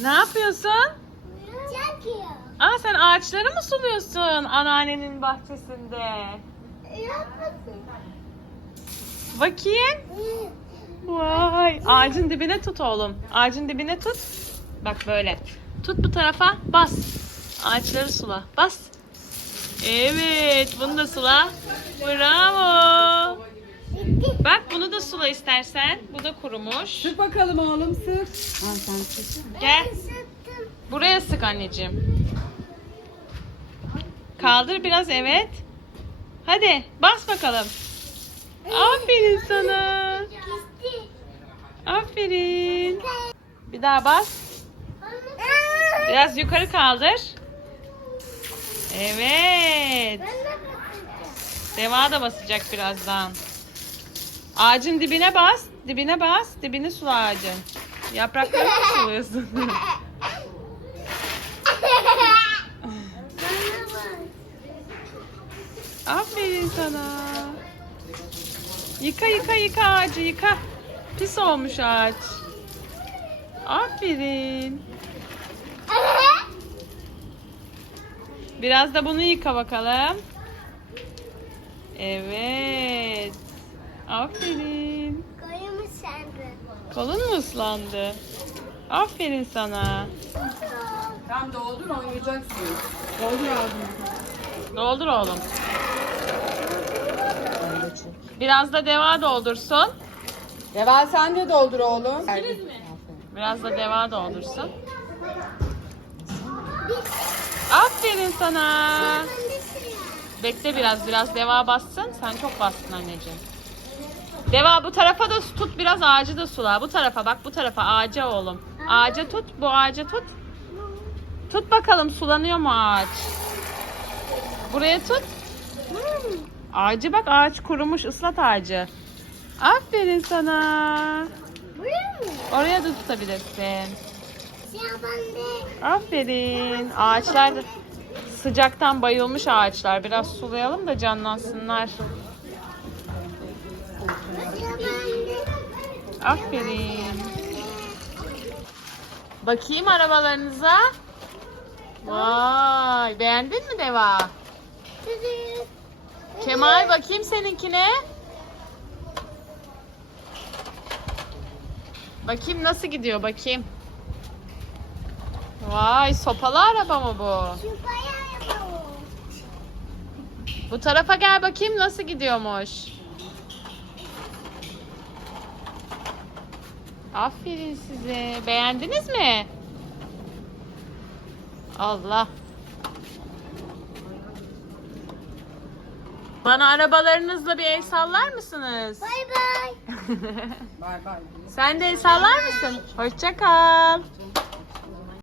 Ne yapıyorsun? Çekiyor. Aa sen ağaçları mı suluyorsun anneannenin bahçesinde? Yapmasın. Bakayım. Vay. Ağacın dibine tut oğlum. Ağacın dibine tut. Bak böyle. Tut bu tarafa. Bas. Ağaçları sula. Bas. Evet. Bunu da sula. Bravo. Bak bunu da sula istersen. Bu da kurumuş. Sık bakalım oğlum sık. Ha, sen sık. Gel. Buraya sık anneciğim. Kaldır biraz evet. Hadi bas bakalım. Aferin sana. Aferin. Bir daha bas. Biraz yukarı kaldır. Evet. Deva da basacak birazdan. Ağacın dibine bas. Dibine bas. Dibini sula ağacın. Yaprakları mı suluyorsun? Aferin sana. Yıka yıka yıka ağacı yıka. Pis olmuş ağaç. Aferin. Biraz da bunu yıka bakalım. Evet. Aferin. Koymuş sende. Kolun mu ıslandı? Aferin sana. Tam doldur oynayacaksın. Doldur ağzını. Doldur oğlum. Biraz da deva doldursun. Deva sen de doldur oğlum. Biraz da deva doldursun. Aferin sana. Sıra. Bekle biraz biraz deva bassın. Sen çok bastın anneciğim. Deva bu tarafa da tut biraz ağacı da sula. Bu tarafa bak bu tarafa ağaca oğlum. Ağaca tut bu ağaca tut. Tut bakalım sulanıyor mu ağaç? Buraya tut. Ağacı bak ağaç kurumuş ıslat ağacı. Aferin sana. Oraya da tutabilirsin. Aferin. Ağaçlar sıcaktan bayılmış ağaçlar. Biraz sulayalım da canlansınlar. Aferin. Bakayım arabalarınıza. Vay, beğendin mi Deva? Kemal bakayım seninkine. Bakayım nasıl gidiyor bakayım. Vay, sopalı araba mı bu? Bu tarafa gel bakayım nasıl gidiyormuş. Aferin size. Beğendiniz mi? Allah. Bana arabalarınızla bir el sallar mısınız? Bay bay. Bay bay. Sen de el sallar mısın? Hoşça kal.